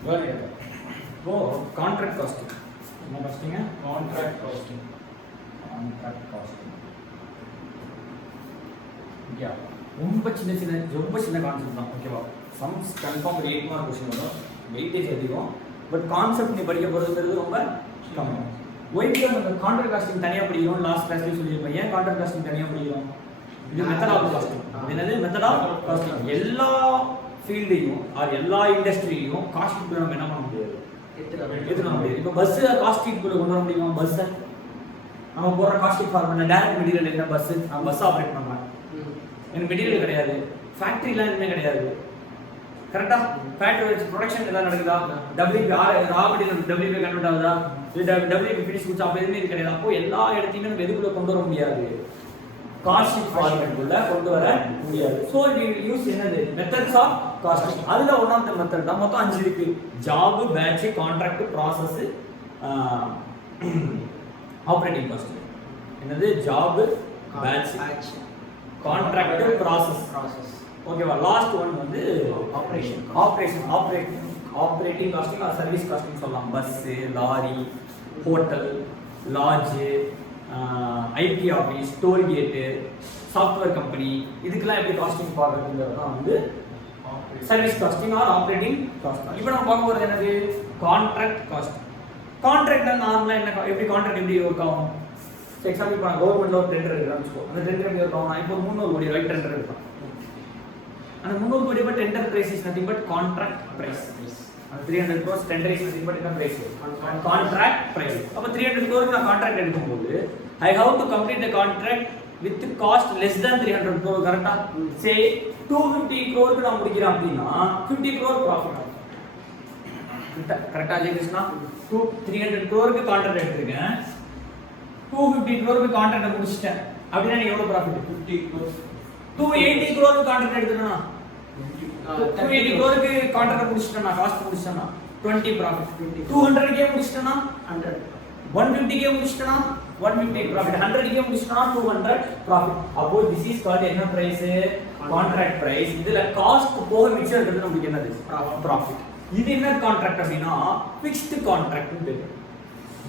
இப்போ contract costing என்ன காஸ்டிங்க? Contract costing. Okay, ரொம்ப சின்ன கான்செப்ட் தான். ஓகேவா? சம்ஸ் கன்ஃபார்ம் ஒரு 8 மார்க் கொஸ்டின் வரும், வெயிட்டேஜ் அதிகம். பட் கான்செப்ட் நீ படிக்க போகிறது ரொம்ப கம்மி. ஒய்க்கு நம்ம கான்ட்ராக்ட் காஸ்டிங் தனியாக படிக்கிறோம். லாஸ்ட் கிளாஸ்லேயே சொல்லியிருப்பேன். ஏன் கான்ட்ராக்ட் காஸ்டிங் தனியாக படிக்கிறோம்? இது மெத்தட் ஆஃப் காஸ்டிங். என்னது மெத்தட் ஆஃப் காஸ்டிங்? எல்லா ஃபீல்டையும் ஆர் எல்லா இண்டஸ்ட்ரியிலையும் காஸ்டிங் நம்ம என்ன பண்ண முடியாது, எடுத்துக்க முடியாது. இப்போ பஸ் காஸ்டிங் கொண்டு வர முடியுமா? பஸ்ஸை நம்ம போகிற காஸ்டிங் ஃபார்முலா டேரக்ட் மெட்டீரியல் என்ன? பஸ் நம்ம பஸ் ஆப்ரேட் பண்ணுறோம், எனக்கு மெட்டீரியல் கிடையாது, ஃபேக்ட்ரிலாம் எதுவுமே கிடையாது. கரெக்டாக ஃபேக்ட்ரி வச்சு ப்ரொடக்ஷன் எதாவது நடக்குதா? WP raw material WP convert ஆகுதா? டபிள்யூபி ஃபினிஷ் கொடுத்தா அப்போ எதுவுமே இது கிடையாது. அப்போ எல்லா இடத்தையுமே நம்ம எதுக்குள்ளே கொண்டு வர முடியாது, காஸ்டிங் ஃபார்மேட்டுக்குள்ள கொண்டு வர முடியாது. ஸோ வி யூஸ் என்னது? Methods of costing. அதில் ஒன் ஆஃப் த மெத்தட் தான். மொத்தம் 5 இருக்கு. Job, batch, contract, process, operating cost. என்னது? Job, batch, contract, process. ஓகேவா? லாஸ்ட் ஒன் வந்து operating costing or service costing சொல்லலாம். Bus, lorry, hotel, lodge, IT office, tollgate, software company, இதுக்கெல்லாம் எப்படி காஸ்டிங் பார்க்குறதுங்கிறது தான் வந்து service costing or operating costing. இப்போ நம்ம பார்க்க போகிறது என்னது? Contract costing. கான்ட்ராக்ட்னா நார்மலாக என்ன, எப்படி கான்ட்ராக்ட் எப்படி ஒர்க் ஆகும்? எக்ஸாம்பிள் இப்போ கவர்மெண்ட்டில் ஒரு டெண்டர் இருக்குன்னு வச்சுக்கோ. அந்த டெண்டர் எப்படி ஒர்க் ஆகும்? இப்போ 300 கோடி ரூபாய் டெண்டர் இருக்கும். அந்த 300 கோடி ரூபாய் tender price is nothing but contract price. அந்த 300 crores tender is nothing but என்ன பிரைஸ்? Contract price. அப்போ 300 crores நான் கான்ட்ராக்ட் எடுக்கும்போது I have to complete the contract with cost less than 300 crore. கரெக்டா? சே 250 crore நான் முடிக்கிறேன் அப்படின்னா 50 crore ப்ராஃபிட். கரெக்டா ஜெயகிருஷ்ணா? 300 crore கான்ட்ராக்ட் எடுத்துருக்கேன், 250 crore கான்ட்ராக்ட் முடிச்சிட்டேன் அப்படின்னா நீ எவ்வளவு ப்ராஃபிட்? 50 crore. 280 crore கான்ட்ராக்ட் எடுத்துட்டேனா 280 crore கான்ட்ராக்ட் முடிச்சிட்டேனா, காஸ்ட் முடிச்சிட்டேனா 20 ப்ராஃபிட். 200k முடிச்சிட்டேனா 100, 150k முடிச்சிட்டேனா 150 ப்ராஃபிட், 100k முடிச்சிட்டேனா 200 ப்ராஃபிட். அப்போ திஸ் இஸ் கால்ட் என்ன பிரைஸ்? Contract price. இதுல காஸ்ட் போக மிச்சம் இருக்கிறது நமக்கு என்னது? ப்ராஃபிட். இது என்ன கான்ட்ராக்ட் அப்படின்னா ஃபிக்ஸ்ட் கான்ட்ராக்ட்னு பேரு.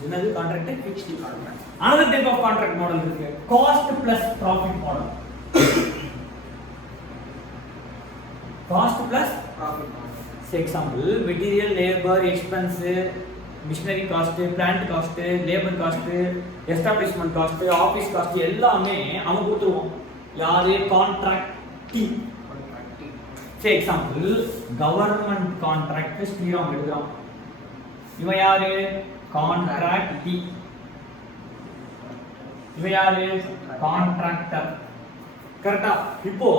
என்னது contract? Fixed contract. another type of contract model இருக்கு, cost plus profit model. Cost plus profit model. Example material, labour expense, machinery cost, plant cost, labour cost, establishment cost, office cost எல்லாமே அவன் கொடுத்துருவோம். யாரு? கான்ட்ராக்டி. சரி, example government contract Sriram எழுதுறான். இவன் யாரு? கான்ட்ராக்டி. இவன் யாரு? கான்ட்ராக்டர். கரெக்டா? இப்போ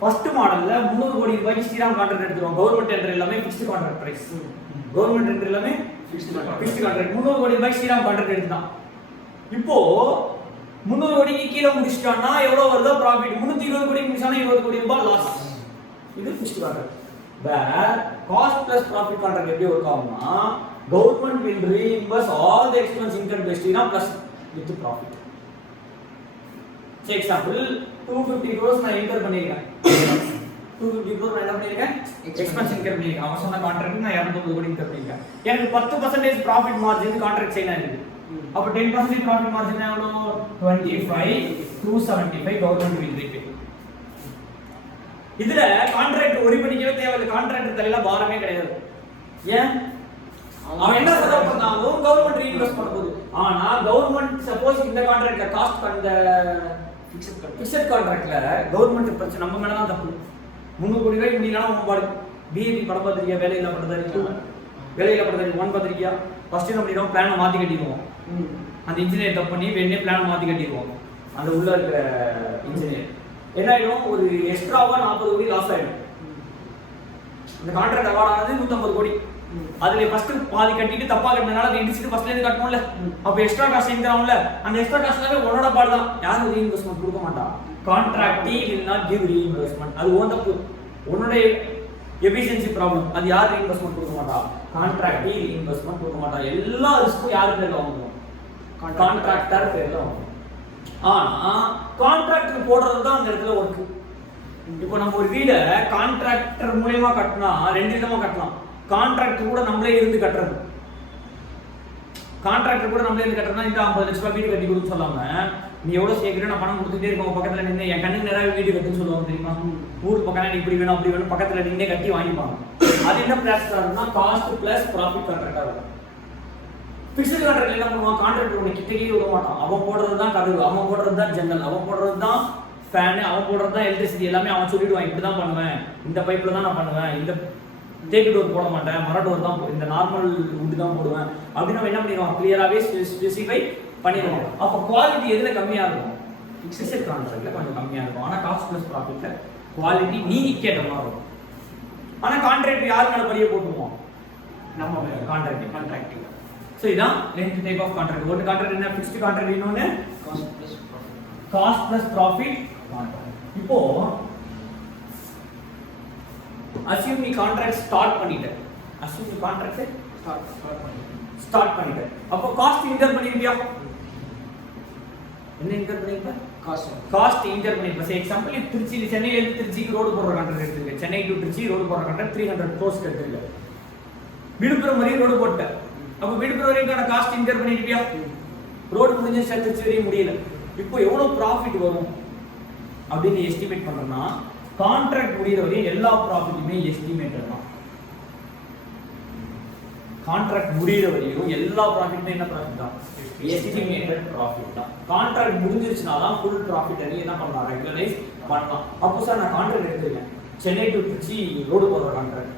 ஃபர்ஸ்ட் மாடல்ல 300 கோடி ரூபாய்க்கு ஸ்ரீராம் கான்ட்ராக்ட் எடுத்துருவோம். கவர்மெண்ட் டெண்டர் எல்லாமே fixed contract price. Government tender எல்லாமே ஃபிக்ஸ்ட் கான்ட்ராக்ட். 300 கோடி ரூபாய்க்கு ஸ்ரீராம் கான்ட்ராக்ட் எடுத்தான். இப்போ 300 கோடிக்கு கீழே முடிச்சிட்டான்னா எவ்வளவு வருதோ ப்ராஃபிட்? 320 கோடிக்கு முடிச்சானா 20 கோடி ரூபாய் லாஸ். இது ஃபிக்ஸ்ட் கான்ட்ராக்ட். வேர் காஸ்ட் பிளஸ் ப்ராஃபிட் கான்ட்ராக்ட் எப்படி ஒர்க் ஆகும்னா government will reimburse all the expense incurred by Shriram plus with profit. Example 250 crores நான் இன்கர் பண்ணிருக்கேன். 250 crores நான் என்ன பண்ணிருக்கேன்? எக்ஸ்பென்ஸ் இன்கர் பண்ணிருக்கேன். அவன் சொன்ன கான்ட்ராக்ட் நான் 250 கோடி இன்கர் பண்ணிருக்கேன். எனக்கு 10% ப்ராஃபிட் மார்ஜின் கான்ட்ராக்ட் சைனா இருக்கு. அப்ப 10% ப்ராஃபிட் மார்ஜின் எவ்வளவு? 25, 275 கவர்மெண்ட் will repay. இதுல கான்ட்ராக்ட் ஒரி பண்ணிக்கவே தேவையில்லை. கான்ட்ராக்ட் தலையில பாரமே கிடையாது. ஏன்? அவன் என்ன செலவு பண்ணாலும் கவர்மெண்ட் ரீஇன்வெஸ்ட் பண்ண போகுது. ஆனா கவர்மெண்ட் சப்போஸ் இந்த கான்ட்ராக்ட்ல காஸ்ட் அந்த ஃபிக்ஸட் கான்ட்ராக்ட்ல கவர்மெண்ட் பிரச்சனை நம்ம மேல தான் தப்பு. 300 கோடி ரூபாய் முடியலனா உன் பிஏபி படம் பார்த்திருக்கியா? வேலையில பண்றது வேலையில பண்றது 1 பார்த்திருக்கியா? ஃபர்ஸ்ட் என்ன பண்ணிடுவோம்? பிளானை மாத்தி கட்டிடுவோம். அந்த இன்ஜினியர் தப்பு பண்ணி வேணே பிளானை மாத்தி கட்டிடுவோம். அந்த உள்ள இருக்கிற இன்ஜினியர் என்ன ஆயிடும்? ஒரு எக்ஸ்ட்ராவா 40 கோடி லாஸ் ஆயிடும். இந்த கான்ட்ராக்ட் அவார்ட் ஆனது 150 கோடி. அதுல ஃபர்ஸ்ட் பாதி கட்டிட்டு தப்பா கட்டினால அதை இடிச்சிட்டு ஃபர்ஸ்ட்ல இருந்து கட்டணும்ல. அப்ப எக்ஸ்ட்ரா காஸ்ட் இன்கறாம்ல. அந்த எக்ஸ்ட்ரா காஸ்ட்ல உன்னோட பாடு தான். யாரும் ரீஇன்வெஸ்ட்மென்ட் கொடுக்க மாட்டான். கான்ட்ராக்டி will not give reinvestment. அது ஓன் தப்பு. உன்னோட எஃபிஷியன்சி ப்ராப்ளம். அது யார் ரீஇன்வெஸ்ட்மென்ட் கொடுக்க மாட்டா? கான்ட்ராக்டி ரீஇன்வெஸ்ட்மென்ட் கொடுக்க மாட்டா. எல்லா ரிஸ்க்கும் யார் பேர்ல வாங்குவோம்? கான்ட்ராக்டர் பேர்ல வாங்குவோம். ஆனா கான்ட்ராக்டர் போடுறது தான் அந்த இடத்துல ஒர்க். இப்போ நம்ம ஒரு வீட கான்ட்ராக்டர் மூலமா கட்டினா 2 விதமா கட்டலாம். கான்ட்ராக்ட் கூட நம்மளே இருந்து கட்டுறது. கான்ட்ராக்டர் கூட நம்மளே இருந்து கட்டுறதுனா இந்த 50 லட்ச ரூபாய் வீடு கட்டி கொடுத்து சொல்லாம நீ எவ்வளவு சேர்க்கிறேன் நான் பணம் கொடுத்துட்டே இருக்கோம் பக்கத்துல நின்று என் கண்ணுக்கு நேராக வீடு கட்டுன்னு சொல்லுவாங்க தெரியுமா. ஊர் பக்கம் இப்படி வேணும் அப்படி வேணும் பக்கத்துல நின்னே கட்டி வாங்கிப்பாங்க. அது என்ன பிளாஸ் ஆகுதுன்னா காஸ்ட் பிளஸ் ப்ராஃபிட் கான்ட்ராக்ட் ஆகும். பிக்ஸ்டு கான்ட்ராக்ட் என்ன பண்ணுவான், கான்ட்ராக்டர் உனக்கு கிட்டக்கே விட மாட்டான். அவன் போடுறது தான் கதவு, அவன் போடுறது தான் ஜன்னல், அவன் போடுறது தான் ஃபேனு, அவன் போடுறது தான் எலக்ட்ரிசிட்டி, எல்லாமே அவன் சொல்லிடுவான் இப்படி தான் பண்ணுவேன், இந்த பைப்பில் தான் நான் பண்ணுவேன், இந்த தேக்கு டோர் போட மாட்டேன், மர டோர் தான், இந்த நார்மல் வுட் தான் போடுவேன் அப்படின்னு நம்ம என்ன பண்ணிடுவோம், கிளியராகவே ஸ்பெசிஃபை பண்ணிடுவோம். அப்போ குவாலிட்டி எதில் கம்மியாக இருக்கும், ஃபிக்ஸட் கான்ட்ராக்டில் கொஞ்சம் கம்மியாக இருக்கும். ஆனால் காஸ்ட் ப்ளஸ் ப்ராஃபிட்டில் குவாலிட்டி நீங்க கேட்ட மாதிரி இருக்கும். ஆனால் கான்ட்ராக்ட் யார் மேலே படியே போட்டுருவோம், நம்ம கான்ட்ராக்ட். ஸோ இதான் ரெண்டு டைப் ஆஃப் கான்ட்ராக்ட். ஒரு கான்ட்ராக்ட் என்ன, ஃபிக்ஸ்டு கான்ட்ராக்ட், இன்னொன்று காஸ்ட் ப்ளஸ் ப்ராஃபிட் கான்ட்ராக்ட். இப்போ அஸ்யூம் நீ கான்ட்ராக்ட் ஸ்டார்ட் பண்ணிட்ட, ஸ்டார்ட் பண்ணிட்ட, அப்போ காஸ்ட் இன்கர் பண்ணிருப்பியா, என்ன இன்கர் பண்ணிருப்ப, காஸ்ட் இன்கர் பண்ணிருப்ப. சே எக்ஸாம்பிள் திருச்சி, சென்னையில இருந்து திருச்சிக்கு ரோடு போடுற கான்ட்ராக்ட் எடுத்துக்க, சென்னை டு திருச்சி ரோடு போடுற கான்ட்ராக்ட் 300 crores எடுத்துக்க. விழுப்புரம் வரையும் ரோடு போட்ட, அப்போ விழுப்புரம் வரைக்கான காஸ்ட் இன்கர் பண்ணிருப்பியா, ரோடு முடிஞ்சு திருச்சி வரையும் முடியல, இப்போ எவ்வளவு ப்ராஃபிட் வரும் அப்படின்னு எஸ்டிமேட் பண்றோம்னா கான்ட்ராக்ட் முடிகிற வரையும் எல்லா ப்ராஃபிட்டுமே எஸ்டிமேட்டட் தான். கான்ட்ராக்ட் முடிகிற வரையும் எல்லா ப்ராஃபிட்டுமே என்ன ப்ராஃபிட் தான், எஸ்டிமேட்டட் ப்ராஃபிட் தான். கான்ட்ராக்ட் முடிஞ்சிருச்சுனா தான் ஃபுல் ப்ராஃபிட் நீ என்ன பண்ணலாம், ரெகுலரைஸ் பண்ணலாம். அப்போ சார் நான் கான்ட்ராக்ட் எடுத்துருக்கேன், சென்னை டு திருச்சி ரோடு போடுற கான்ட்ராக்ட்.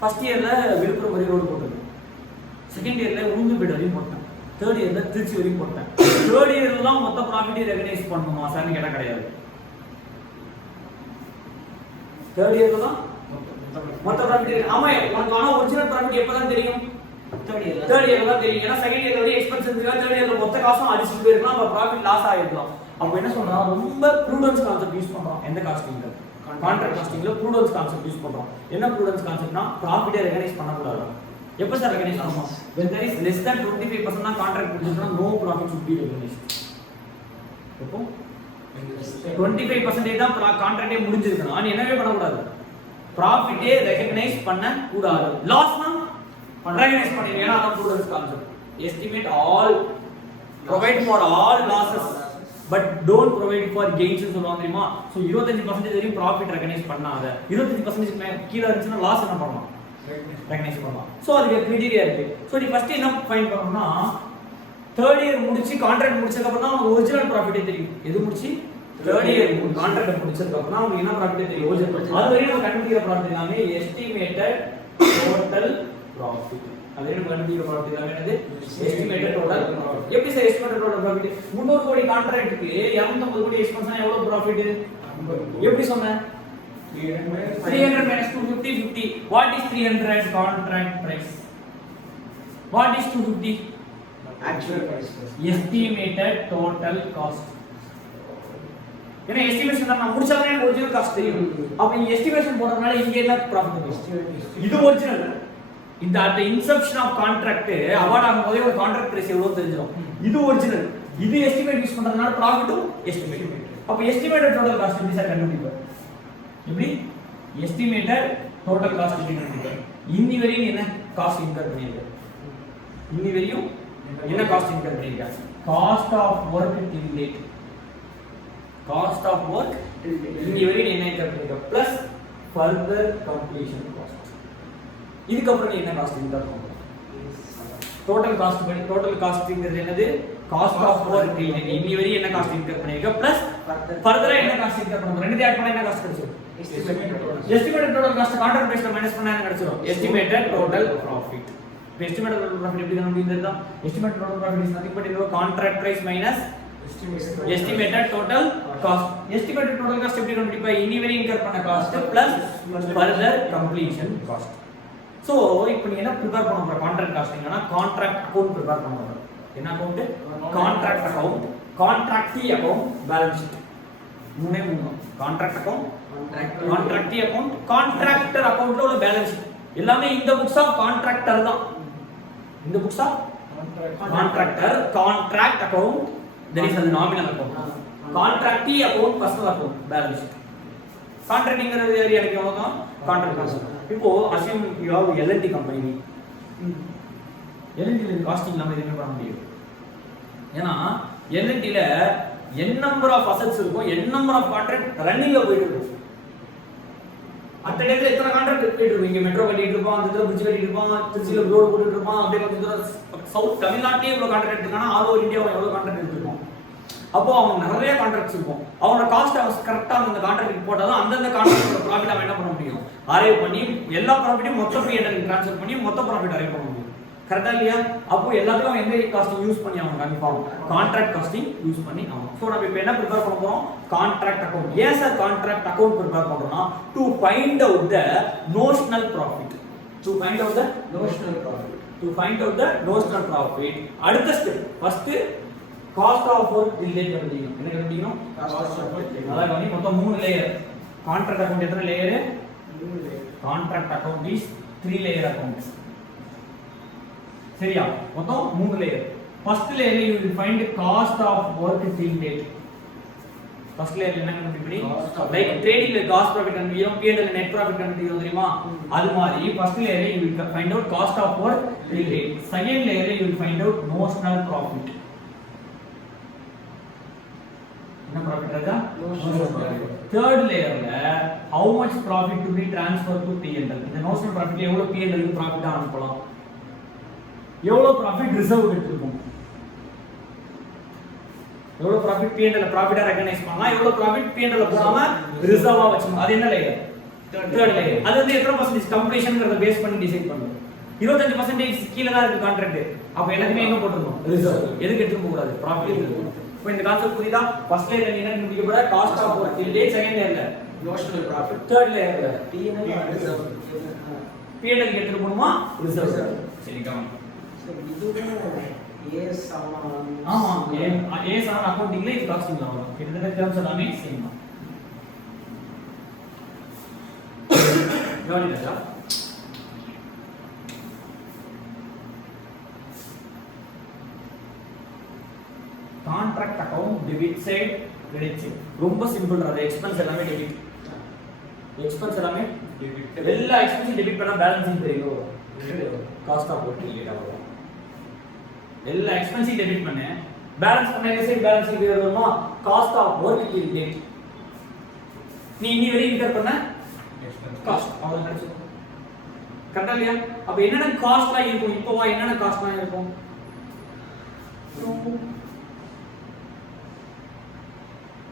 ஃபர்ஸ்ட் இயர்ல விழுப்புரம் வரையும் ரோடு போட்டிருக்கேன், செகண்ட் இயர்ல உளுந்தூர்பேட்டை வரையும் போட்டேன், தேர்ட் இயர்ல திருச்சி வரையும் போட்டேன். தேர்ட் இயர்லாம் மொத்த ப்ராஃபிட்டை ரெகனைஸ் பண்ணணுமா சார்னு கேட்டால் கிடையாது. தேர்ட் இயர்ல தான் மொத்த ப்ராஃபிட். ஆமா, உனக்கு ஆனா ஒரிஜினல் ப்ராஃபிட் எப்பதான் தெரியும், தேர்ட் இயர்ல தான் தெரியும். ஏன்னா செகண்ட் இயர்ல வரையும் எக்ஸ்பென்ஸ் இருக்கா, தேர்ட் இயர்ல மொத்த காசும் அடிச்சுட்டு போயிருக்கலாம், அப்ப ப்ராஃபிட் லாஸ் ஆயிருக்கலாம். அப்ப என்ன சொல்றான், ரொம்ப ப்ரூடன்ஸ் கான்செப்ட் யூஸ் பண்றோம். எந்த காஸ்டிங்ல, கான்ட்ராக்ட் காஸ்டிங்ல ப்ரூடன்ஸ் கான்செப்ட் யூஸ் பண்றோம். என்ன ப்ரூடன்ஸ் கான்செப்ட்னா ப்ராஃபிட்டை ரெகனைஸ் பண்ணக்கூடாது. எப்ப சார் ரெகனைஸ் பண்ணுவோம், when there is less than 25% தான் contract முடிஞ்சிருந்தா no profit should be recognized. எப்போ 25% தான் கான்ட்ராக்டே முடிஞ்சிருக்கணும், ஆனா என்னவே பண்ண கூடாது, ப்ராஃபிட்டே ரெகனைஸ் பண்ண கூடாது. லாஸ்னா ரெகனைஸ் பண்ணிடுங்க. ஏன்னா அதான் prudence concept. Estimate all, provide for all losses but don't provide for gains சொல்லுவாங்க தெரியுமா. ஸோ 25% வரையும் ப்ராஃபிட் ரெகனைஸ் பண்ணாத, 25% கீழே இருந்துச்சுன்னா லாஸ் என்ன பண்ணலாம், ரெகனைஸ் பண்ணலாம். ஸோ அதுக்கு கிரைட்டீரியா இருக்கு. ஸோ நீ ஃபர்ஸ்ட் என்ன ஃபைண்ட் பண்ணணும்னா, தேர்ட் இயர் முடிச்சு கான்ட்ராக்ட் முடிச்சதுக்கு அப்புறம் தான் உங்களுக்கு ஒரிஜினல் ப்ராஃபிட்டே தெரியும். எது முடிச்சு, தேர்ட் இயர் கான்ட்ராக்ட் முடிச்சதுக்கு அப்புறம் தான் உங்களுக்கு என்ன ப்ராஃபிட்டே தெரியும், ஒரிஜினல். அது வரையும் நம்ம கண்டுபிடிக்கிற ப்ராஃபிட் எல்லாமே எஸ்டிமேட்டட் டோட்டல் ப்ராஃபிட். அது வரையும் கண்டுபிடிக்கிற ப்ராஃபிட் எல்லாமே என்னது, எஸ்டிமேட்டட் டோட்டல் ப்ராஃபிட். எப்படி சார் எஸ்டிமேட்டட் டோட்டல் ப்ராஃபிட், 300 கோடி கான்ட்ராக்ட்டுக்கு 250 கோடி எக்ஸ்பென்ஸ்னா எவ்வளவு ப்ராஃபிட், எப்படி சொன்னேன், 300 minus 250, 50. What is 300 contract price? What is 250? Actual price. Estimated total cost. ஏன்னா எஸ்டிமேஷன் நான் முடிச்சாலே எனக்கு ஒரிஜினல் காஸ்ட் தெரியும். அப்ப இந்த எஸ்டிமேஷன் போடுறதுனால இங்க என்ன ப்ராஃபிட் வரும், இது ஒரிஜினல். இந்த at inception of contract award ஆகும்போதே ஒரு கான்ட்ராக்ட் பிரைஸ் எவ்வளவு தெரிஞ்சிடும், இது ஒரிஜினல். இது எஸ்டிமேட் யூஸ் பண்றதுனால ப்ராஃபிட்டும் எஸ்டிமேட். அப்ப எஸ்டிமேட்டட் டோட்டல் காஸ்ட் எப்படி சார் கண்டுபிடிப்போம், எப்படி எஸ்டிமேட்டட் டோட்டல் காஸ்ட் கண்டுபிடிப்போம். இன்னி வரையும் என்ன காஸ்ட் இன்கர் பண்ணிருக்க, இன்னி வரையும் என்ன காஸ்ட் இன்கர் பண்ணிருக்க, cost of work till date, cost of work இன்னி வரையும் என்ன இன்கர் பண்ணிருக்க பிளஸ் ஃபர்தர் கம்ப்ளீஷன் காஸ்ட். இதுக்கு அப்புறம் நீ என்ன காஸ்ட் இன்கர் பண்ணுவ, டோட்டல் காஸ்ட் பண்ணி, டோட்டல் காஸ்ட்ங்கிறது என்னது, cost of work till date. இன்னி வரையும் என்ன காஸ்ட் இன்கர் பண்ணிருக்க பிளஸ் ஃபர்தரா என்ன காஸ்ட் இன்கர் பண்ணுவோம், ரெண்டு ஆட் பண்ணா என்ன காஸ்ட் கிடைக்கும், எஸ்டிமேட்டட் டோட்டல் காஸ்ட் கான்ட்ராக்ட் பிரைஸ்ல மைனஸ் பண்ணா என்ன கிடைச்சிரும், estimated total profit. Estimated total profit எப்படி கண்டுபிடிக்கிறது, estimated total profit is nothing but your contract price minus estimated total cost. Estimated total cost எப்படி கண்டுபிடிப்பா, இனி வரை இன்கர் பண்ண cost plus further completion cost. So இப்போ நீ என்ன ப்ரிப்பேர் பண்ண போற கான்ட்ராக்ட் காஸ்டிங்னா, கான்ட்ராக்ட் அக்கவுண்ட் ப்ரிப்பேர் பண்ண போற. என்ன account, contract account, contractee account, balance sheet. மூணே மூணு, contract account, contractee account, contractor அக்கவுண்ட்ல உள்ள பேலன்ஸ் ஷீட். எல்லாமே இந்த புக்ஸ் ஆஃப் கான்ட்ராக்டர் தான். இந்த books of contractor, contract account, there is a nominal account, contractee account, personal account, balance sheet. கான்ட்ராக்டிங்கிறது எனக்கு எவ்வளவுதான், கான்ட்ராக்ட் காஸ்ட். இப்போ assume you have L and T company, எல்என்டில காஸ்டிங் இல்லாம எதுவுமே பண்ண முடியாது. ஏன்னா எல்என்டில n நம்பர் ஆஃப் அசெட்ஸ் இருக்கும், n நம்பர் ஆஃப் கான்ட்ராக்ட் ரன்னிங்ல போயிட்டு இருக்கும். அந்த இடத்துல எத்தனை கான்ட்ராக்ட் போயிட்டு இருக்கும், இங்க மெட்ரோ கட்டிட்டு இருப்பான், அந்த இடத்துல பிரிட்ஜ் கட்டிட்டு இருப்பான், திருச்சியில ரோடு போட்டுட்டு இருப்பான், அப்படியே கொஞ்சம் தூரம் சவுத் தமிழ்நாட்டிலே இவ்வளவு கான்ட்ராக்ட் இருக்கானா ஆல் ஓவர் இந்தியா எவ்வளவு கான்ட்ராக்ட் எடுத்துருக்கோம். அப்போ அவங்க நிறைய கான்ட்ராக்ட்ஸ் இருக்கும், அவனோட காஸ்ட் அவன் கரெக்டா அந்த கான்ட்ராக்ட் போட்டாதான் அந்தந்த கான்ட்ராக்டோட ப்ராஃபிட் அவன் என்ன பண்ண முடியும், அரைவ் பண்ணி எல்லா ப்ராஃபிட்டையும் மொத்த P&L ட்ரான்ஸ்ஃபர் பண்ணி மொத்த ப்ராஃபிட் அரைவ் பண்ண முடியும். கரெக்டா இல்லையா? அப்போ எல்லாத்துக்கும் அவன் எந்த காஸ்டிங் யூஸ் பண்ணி அவன் கன்ஃபார்ம் கான்ட்ராக்ட் காஸ்டிங் யூஸ் பண்ணி ஆகும். ஸோ நம்ம இப்போ என்ன ப்ரிப்பேர் பண்ண போறோம், கான்ட்ராக்ட் அக்கௌண்ட். ஏன் சார் கான்ட்ராக்ட் அக்கௌண்ட் ப்ரிப்பேர் பண்றோம்னா to find out the notional profit. டு ஃபைண்ட் அவுட் த notional profit. to find out the notional profit. அடுத்த step first cost of work relate பண்ணிக்கணும். என்ன கண்டுபிடிக்கணும்? Cost of work. அதாவது வந்து மொத்தம் 3 லேயர். கான்ட்ராக்ட் அக்கவுண்ட் எத்தனை layer? 3 layer. Contract account is 3 layer account. சரியா? மொத்தம் 3 லேயர். ஃபர்ஸ்ட் லேயர்ல you will find cost of work till date. First லேயர்ல என்ன கண்டுபிடி? லைக் ட்ரேடிங்ல காஸ்ட் ப்ராஃபிட் கண்டுபிடிக்கும், P&L நெட் ப்ராஃபிட் கண்டுபிடிக்கும் தெரியுமா? அது மாதிரி ஃபர்ஸ்ட் லேயர்ல you will find out cost of work till date. Second லேயர்ல you will find out notional profit. என்ன ப்ராஃபிட் ராஜா? Notional profit. தேர்ட் லேயர்ல how much profit to be transferred to P&L. இந்த notional profit எவ்வளவு P&L க்கு ப்ராஃபிட்டா அனுப்பலாம், எவ்வளவு profit reserve எடுத்துக்கும், எவ்வளவு ப்ராஃபிட் P&L ப்ராஃபிட்டா ரெகனைஸ் பண்ணலாம், எவ்வளவு ப்ராஃபிட் P&L போடாம ரிசர்வா வச்சுக்கணும். அது என்ன லேயர்? Third layer. அது வந்து எத்தனை பர்சன்டேஜ் கம்ப்ளீஷன்ங்கறத பேஸ் பண்ணி டிசைட் பண்ணுவோம். 25% கீழ தான் இருக்கு கான்ட்ராக்ட். அப்ப எல்லாமே எங்க போட்டுறணும்? ரிசர்வ். எதுக்கு எடுத்து போக கூடாது? ப்ராஃபிட் எடுத்து. இப்போ இந்த கான்செப்ட் புரியுதா? ஃபர்ஸ்ட் லேயர்ல நீங்க என்ன கண்டுபிடிக்க போற? Cost of work till date. Second லேயர்ல Notional profit. தேர்ட் லேயர்ல P&L reserve. P&L எடுத்து போணுமா? ரிசர்வ். சரி கவனம். So இதுவும் AS7 ஆமா ஏஎஸ் ஆன் அக்கவுண்டிங்ல இது காஸ்டிங்ல வரும். கிட்டத்தட்ட டேர்ம்ஸ் எல்லாமே சேம் தான். கவனிச்சா? Contract account debit side credit side ரொம்ப சிம்பிள். அது எக்ஸ்பென்ஸ் எல்லாமே டெபிட், எக்ஸ்பென்ஸ் எல்லாமே டெபிட். எல்லா எக்ஸ்பென்ஸும் டெபிட் பண்ணா பேலன்சிங் தெரியும், காஸ்ட் ஆஃப் ஒர்க் இல்லையா வரும். எல்லா எக்ஸ்பென்ஸையும் டெபிட் பண்ணு, பேலன்ஸ் பண்ண என்ன சைடு பேலன்ஸ் வருமா? Cost of work till date. நீ இன்னி வரை இன்கர் பண்ண காஸ்ட் அவ்வளவு கிடைச்சு. கரெக்டா இல்லையா? அப்ப என்னென்ன காஸ்ட்லாம் இருக்கும், இப்போவா என்னென்ன காஸ்ட்லாம் இருக்கும்?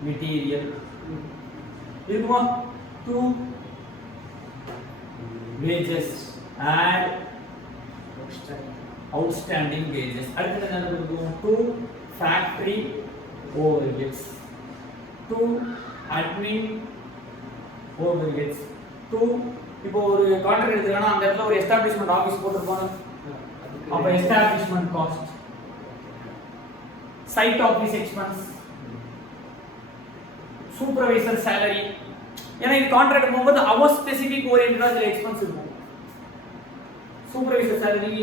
மெட்டீரியல் இருக்குமா? To wages and outstanding wages. அடுத்து என்ன இருக்கும்? To factory overheads, to admin overheads, to இப்போ ஒரு கான்ட்ராக்ட் எடுத்துக்கனா அந்த இடத்துல ஒரு எஸ்டாப்லிஷ்மென்ட் ஆபீஸ் போட்டுருப்பாங்க, அப்ப establishment cost, site office expense, supervisor salary. ஏன்னா இந்த கான்ட்ராக்ட் போகும்போது அவர் ஸ்பெசிபிக் ஓரியன்டடா சில எக்ஸ்பென்ஸ் இருக்கும். சூப்பர்வைசர் salary,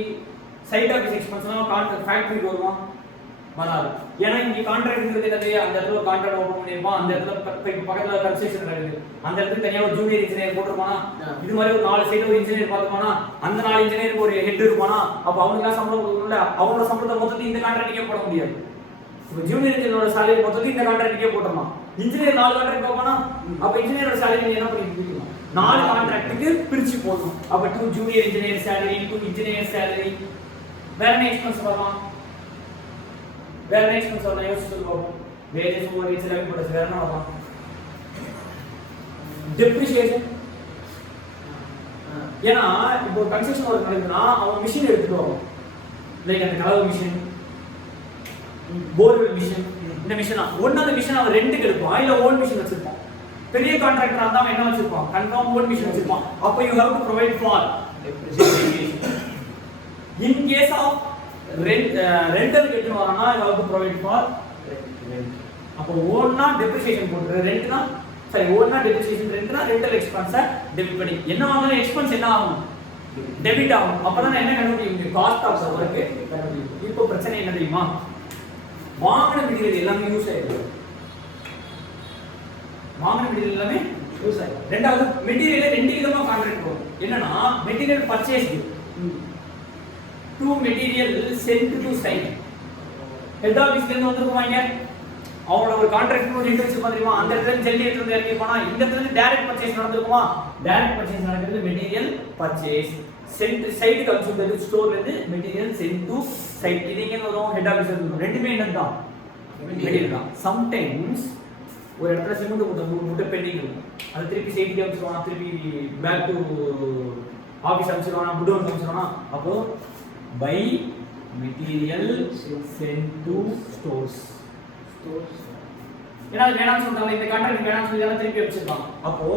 சைட் ஆபீஸ் எக்ஸ்பென்ஸ்லாம் கான்ட்ராக்ட் ஃபேக்டரிக்கு வருமா? வராது. ஏன்னா இங்க கான்ட்ராக்ட் இருக்கிறது அந்த இடத்துல ஒரு கான்ட்ராக்ட் ஓபன் பண்ணிருப்போம், அந்த இடத்துல பக்கத்துல கன்ஸ்ட்ரக்ஷன் நடக்குது, அந்த இடத்துல தனியா ஒரு ஜூனியர் இன்ஜினியர் போட்டுருப்பானா, இது மாதிரி ஒரு 4 சைடு ஒரு இன்ஜினியர் பார்த்துப்பானா, அந்த 4 இன்ஜினியருக்கு ஒரு ஹெட் இருப்பானா, அப்ப அவங்களுக்கு சம்பளம் கொடுக்கணும்ல, அவங்களோட சம்பளத்தை மொத்தத்தை இந்த கான்ட்ராக்ட்டுக்கே போட முடியாது. இப்போ ஜூனியர் இன்ஜினியரோட salary மொத்தத்தை இந்த கான்ட்ராக்ட்டுக்கே போட்டுறலாம். இன்ஜினியர் 4 கான்ட்ராக்ட் போவானா, அப்ப இன்ஜினியரோட salary நீ என்ன பண்ணிருக்கீங்க? 4 கான்ட்ராக்ட்டுக்கு பிரிச்சு போடணும். அப்ப 2 junior engineer salary, 2 engineer salary. வேற என்ன எக்ஸ்பென்ஸ் வரலாம்? வேற என்ன எக்ஸ்பென்ஸ் வரலாம்? யோசிச்சு பாப்போம். வேஜஸ் ஓவர்ஹெட்ஸ் எல்லாம் போட்டு வேற என்ன வரலாம்? டெப்ரிசியேஷன். ஏன்னா இப்போ கன்ஸ்ட்ரக்ஷன் ஒர்க் நடக்குதுன்னா அவன் மிஷின் எடுத்துட்டு வரும், லைக் அந்த கலர் மிஷின், போர்வெல் மிஷின், இந்த மிஷினா ஒன்னாவது மிஷின் அவன் ரெண்டுக்கு எடுப்பான், இல்ல ஓன் மிஷின் வச்சிருப்பான். பெரிய கான்ட்ராக்டரா இருந்தா அவன் என்ன வச்சிருப்பான்? கன்ஃபார்ம் ஓன் மிஷின் வச்சிருப்பான். அப்ப you have to provide for depreciation. In case of rental கெட்டு வரானா you have to provide for rent. அப்ப ஓன்னா டெப்ரிசியேஷன் போட்டு, ரெண்ட்னா சரி ஓன்னா டெப்ரிசியேஷன், ரெண்ட்னா ரெண்டல் எக்ஸ்பென்ஸ டெபிட் பண்ணி என்ன ஆகும்? எக்ஸ்பென்ஸ் என்ன ஆகும்? டெபிட் ஆகும். அப்பதான் என்ன கண்டுபிடிக்கும்? காஸ்ட் ஆஃப் ஒர்க் கண்டுபிடிக்கும். இப்போ பிரச்சனை என்ன தெரியுமா? வாங்கின மெட்டீரியல் எல்லாமே யூஸ் ஆயிருக்கு. வாங்கின மெட்டீரியல் எல்லாமே ரெண்டாவது மெட்டீரியல் ரெண்டு விதமா கான்ட்ராக்ட் வரும். என்னன்னா material purchase to material sent to site. Head ஆபீஸ்ல இருந்து வந்துருவாங்க, அவங்களோட ஒரு கான்ட்ராக்ட் ஒரு இன்ட்ரெஸ்ட் தெரியுமா, அந்த இடத்துல ஜெல்லி எடுத்து வந்து இறக்கி போனா இந்த இடத்துல டைரக்ட் பர்ச்சேஸ் நடந்துருக்குமா, டைரக்ட் பர்ச்சேஸ் நடக்கிறது மெட்டீரியல் பர்ச்சேஸ். சென்ட் சைடுக்கு அனுப்பிச்சு ஸ்டோர்ல இருந்து மெட்டீரியல் சென்ட் டு சைட். இது எங்க வரும், ஹெட் ஆபீஸ்ல இருந்து. ரெண்டுமே என்னதான் மெட்டீரியல் தான். சம்டைம்ஸ் ஒரு இடத்துல சிமெண்ட் முட்டை பெண்டிங் இருக்கும், அது திருப்பி சைட்டுக்கு அனுப்பிச்சிடுவாங்க, திருப்பி பேக் டு ஆஃபீஸ் அனுப்பிச்சிடுவாங்க, குடோன் அனுப்பிச்சிடுவாங்க. அப்போ by material sent to stores. ஏன்னா வேணாம்னு சொல்றாங்க, இந்த கான்ட்ராக்ட் வேணாம்னு சொல்லி எல்லாம் திருப்பி வச்சிருக்காங்க. அப்போ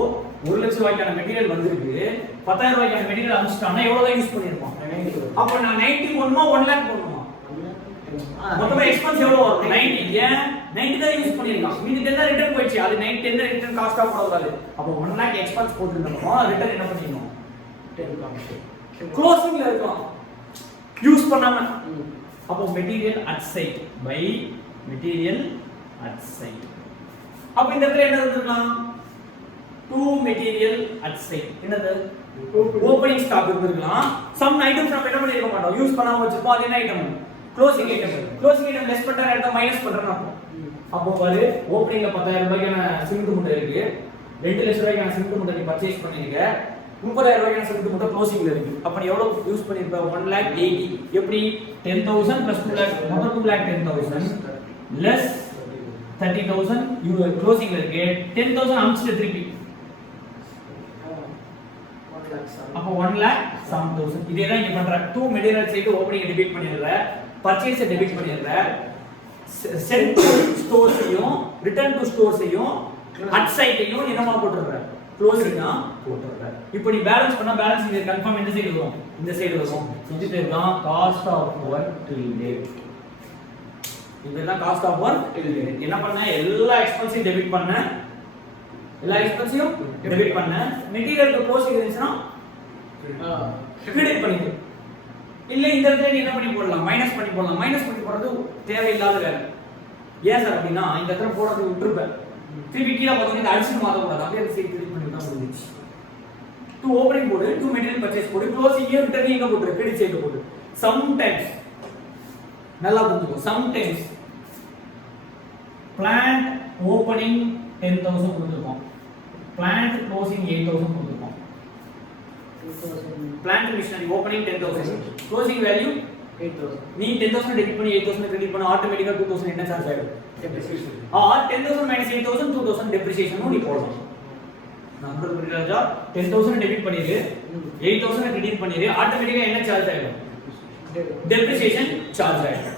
1 லட்சம் ரூபாய்க்கான மெட்டீரியல் வந்திருக்கு, 10,000 ரூபாய்க்கான மெட்டீரியல் அனுப்பிச்சிட்டாங்கன்னா எவ்வளவு தான் யூஸ் பண்ணிருப்பான்? அப்போ நான் 90 போடணுமா 1 லாக் போடணுமா? மொத்தமா எக்ஸ்பென்ஸ் எவ்வளவு வரும்? 90. ஏன் 90 தான் யூஸ் பண்ணிருக்கான், மீதி 10 தான் ரிட்டர்ன் போயிடுச்சு. அது 90 10 ரிட்டர்ன் காஸ்டா போடக்கூடாது. அப்போ 1 லாக் எக்ஸ்பென்ஸ் போட்டுருந்தோம், ரிட்டர்ன் என்ன பண்ணிடணும்? க்ளோசிங்ல இருக்கும், யூஸ் பண்ணாம. அப்போ material at site by material at site. அப்ப இந்த இடத்துல என்ன இருக்கலாம், டு மெட்டீரியல் அட் சைட். என்னது, ஓபனிங் ஸ்டாக் இருக்கலாம். சம் ஐட்டம்ஸ் நம்ம என்ன பண்ணிருக்க மாட்டோம், யூஸ் பண்ணாம வச்சிருப்போம். அது என்ன item, closing item. Closing item less பண்ற இடத்த மைனஸ் பண்றேன்னு அர்த்தம். அப்போ பாரு, ஓபனிங்ல 10,000 ரூபாய்க்கான சிமெண்ட் மூட்டை இருக்கு, 2 லட்சம் ரூபாய்க்கான சிமெண்ட் மூட்டை நீ பர்ச்சேஸ் பண்ணிருக்க, 30,000 ரூபாய்க்கான சிமெண்ட் மூட்டை க்ளோசிங்ல இருக்கு. அப்ப நீ எவ்வளவு யூஸ் பண்ணிருப்ப? 1,80,000. எப்படி 10,000 plus 2 lakh, மொத்தம் 2,10,000 லெஸ் 30,000 க்ளோசிங்ல இருக்கு, 10,000 அம்ச்சிட்டு திருப்பி. அப்ப 1,07,000. இதே தான் இங்க பண்ற. To material side opening debit பண்ணிடுற, பர்ச்சேஸ் டெபிட் பண்ணிடுற, சென்ட் டு ஸ்டோர்ஸையும் ரிட்டர்ன் டு ஸ்டோர்ஸையும் அட் சைட்டையும் என்னமா போட்டுடுற, க்ளோசிங்கா போட்டுடுற. இப்போ நீ பேலன்ஸ் பண்ணா பேலன்ஸ் இங்க கன்ஃபார்ம் இந்த சைடு வரும், இந்த சைடு வரும். செஞ்சுட்டு இருக்கான் cost of work till date. இதெல்லாம் cost of work till date. என்ன பண்ண, எல்லா எக்ஸ்பென்ஸையும் டெபிட் பண்ண, எல்லா எக்ஸ்பென்ஸையும் டெபிட் பண்ண. மெட்டீரியலுக்கு க்ளோசிங் இருந்துச்சுன்னா கிரெடிட் பண்ணிடு. இல்ல இந்த இடத்துல நீ என்ன பண்ணி போடலாம், மைனஸ் பண்ணி போடலாம். மைனஸ் பண்ணி போறது தேவையில்லாத வேலை. ஏன் சார் அப்படின்னா, இந்த இடத்துல போடுறது விட்டுருப்பேன், திருப்பி கீழே பார்த்தோம், இந்த அடிஷன் மாத்த கூடாது, அப்படியே சைடு கிரெடிட் பண்ணி தான் முடிஞ்சிச்சு. டூ ஓபனிங் போடு, டூ மெட்டீரியல் பர்ச்சேஸ் போடு, க்ளோசிங் ரிட்டர்ன் எங்க போடு, கிரெடிட் சைடு போடு. சம்டைம்ஸ் நல்லா புரிஞ்சுக்கோ, சம்டைம்ஸ் பிளான்ட் ஓபனிங் 10,000 கொடுத்துருக்கோம், பிளான்ட் க்ளோசிங் 8,000 கொடுத்துருக்கோம். Plant missionary opening 10,000, closing value 8,000. நீ 10,000 டெபிட் பண்ணி 8,000 கிரெடிட் பண்ண, ஆட்டோமேட்டிக்கா 2,000 என்ன சார்ஜ் ஆயிடும், டெப்ரிசியேஷன். ஆர் 10,000 minus 8,000 2,000 டெப்ரிசியேஷன் நீ போடலாம். நம்பர் புரியுதா? 10,000 டெபிட் பண்ணிரு, 8,000 கிரெடிட் பண்ணிரு, ஆட்டோமேட்டிக்கா என்ன சார்ஜ் ஆயிடும், டெப்ரிசியேஷன் சார்ஜ் ஆயிடும்.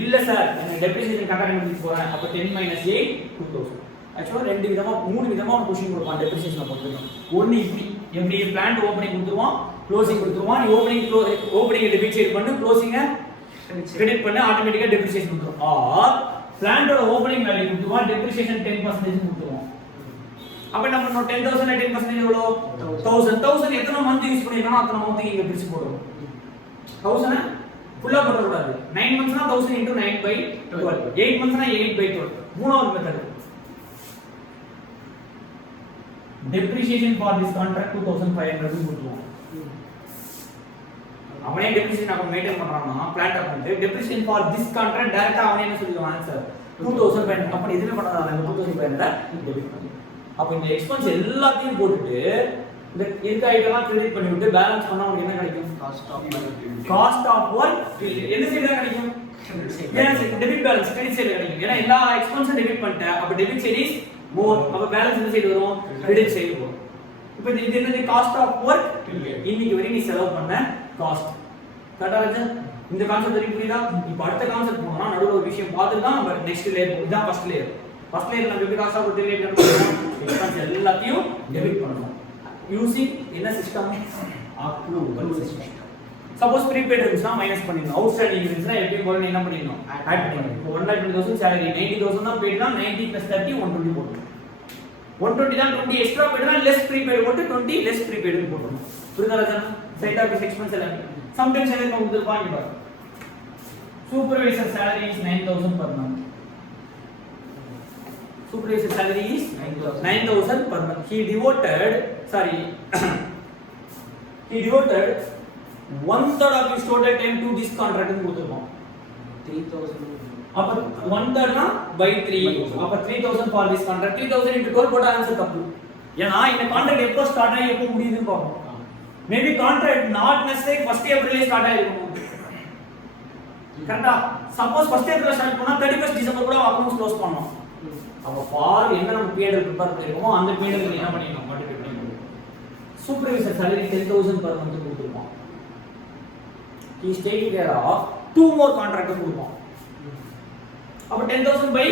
இல்ல சார் நான் டெப்ரிசியேஷன் கரெக்ட்டா பண்ணி போறேன், அப்ப 10 minus 8 2,000. ஆக்சுவலா ரெண்டு விதமா மூணு விதமா ஒரு கொஸ்டின் கொடுப்பான் டெப்ரிசியேஷன் போட்டுருக்கோம். ஒன்னு இப்படி எப்படி பிளான்ட் ஓபனிங் கொடுத்துருவான், க்ளோசிங் கொடுத்துருவான், நீ ஓபனிங் டெபிட் சைடு பண்ணு, க்ளோசிங்க கிரெடிட் பண்ணு, ஆட்டோமேட்டிக்கா டெப்ரிசியேஷன் கொடுத்துரும். ஆர் பிளான்ட்டோட ஓபனிங் வேல்யூ கொடுத்துருவான், டெப்ரிசியேஷன் 10% கொடுத்துருவான். அப்ப என்ன பண்ணனும், 10,000 ல 10% எவ்வளவு, 1,000 எத்தனை மந்த் யூஸ் பண்ணிருக்கானோ அத்தனை மந்த் இங்க பிரிச்சு போடுறோம். 1,000 ஃபுல்லா போட கூடாது. 9 monthsனா 1,000 into 9/12, 8 monthsனா 8/12. மூணாவது method, depreciation for this contract 2,500 கொடுத்துருவோம். அவனே டெப்ரிசியேஷன் அக்கவுண்ட் மெயின்டைன் பண்றானா plant account, depreciation for this contract டைரக்டா அவனே என்ன சொல்லுவான், ஆன்சர் 2,500. அப்ப இதுல பண்ணதால 2,500 டெபிட் பண்ணி, அப்ப இந்த எக்ஸ்பென்ஸ் எல்லாத்தையும் போட்டுட்டு இந்த இருக்க ஐட்டம்லாம் கிரெடிட் பண்ணி விட்டு பேலன்ஸ் பண்ணா உங்களுக்கு என்ன கிடைக்கும், காஸ்ட் ஆஃப் ஒர்க். எந்த சைடு தான் கிடைக்கும், ஏன்னா டெபிட் பேலன்ஸ் கிரெடிட் சைடு கிடைக்கும். ஏன்னா எல்லா எக்ஸ்பென்ஸும் டெபிட் பண்ணிட்ட, அப்ப டெபிட் சைடு இஸ் மோர், அப்ப பேலன்ஸ் இந்த சைடு வரும், கிரெடிட் சைடு வரும். இப்போ இது என்னது, காஸ்ட் ஆஃப் ஒர்க். இன்னைக்கு வரைக்கும் நீ செலவு பண்ண காஸ்ட். கரெக்ட்டா ராஜா? இந்த கான்செப்ட் வரைக்கும் புரியுதா? இப்போ அடுத்த கான்செப்ட் போறோம்னா நடுவுல ஒரு விஷயம் பார்த்துட்டு தான் நம்ம நெக்ஸ்ட் லேயர் போறோம். இதான் ஃபர்ஸ்ட் லேயர். ஃபர்ஸ்ட் லேயர் நம்ம எப்படி காஸ்ட் ஆஃப் ஒர்க் ரிலேட் பண்ணணும், எக்ஸ்பென்ஸ் எல்லாத்தையும் டெபிட் பண்ணனும். யூசிங் என்ன system, accrual system. Suppose prepaid இருந்துச்சுனா மைனஸ் பண்ணிடணும், அவுட்ஸ்டாண்டிங் இருந்துச்சுனா எப்பயும் போல என்ன பண்ணிடணும், ஆட் பண்ணிடணும். இப்போ 1,20,000 salary 90,000 தான் பெய்ட்னா 90 + 30 120 போடணும். 120 தான் 20 எக்ஸ்ட்ரா பெய்ட்னா லெஸ் ப்ரீபெய்ட் போட்டு 20 லெஸ் ப்ரீபெய்ட் போடணும். புரியுதா ராஜா? சைட் ஆஃபீஸ் எக்ஸ்பென்ஸ் எல்லாம் சம்டைம்ஸ் என்ன கொடுத்துருப்பாங்க பாரு. Supervisor salary is 9,000 per month. supervisor salary is 9,000 per month. He devoted 1/3 of his total time to this contract னு கொடுத்திருக்கோம். 3,000. அப்ப 1/3 னா by 3. அப்ப 3,000 for this contract. 3,000 into 12 போட்டா ஆன்சர் தப்பு. ஏன்னா இந்த கான்ட்ராக்ட் எப்போ ஸ்டார்ட் ஆகி எப்போ முடியுதுன்னு பார்ப்போம். Maybe contract not necessary first ஏப்ரல்ல ஸ்டார்ட் ஆயிருக்கும். கரெக்ட்டா? சப்போஸ் ஃபர்ஸ்ட் ஏப்ரல்ல ஸ்டார்ட் பண்ணா 31 டிசம்பர் கூட அக்கவுண்ட்ஸ் க்ளோஸ் பண்ணனும். அப்ப ஃபார் என்ன நம்ம பீரியட் ப்ரிப்பேர் பண்ணிருக்கோமோ அந்த பீரியட்ல என்ன பண்ணிடணும் மல்டிப்ளை பண்ணிடணும். சூப்பர்வைசர் salary 10,000 per month கொடுத்திருக்கோம். he is taking care of 2 more contract கொடுப்போம். அப்ப 10,000 by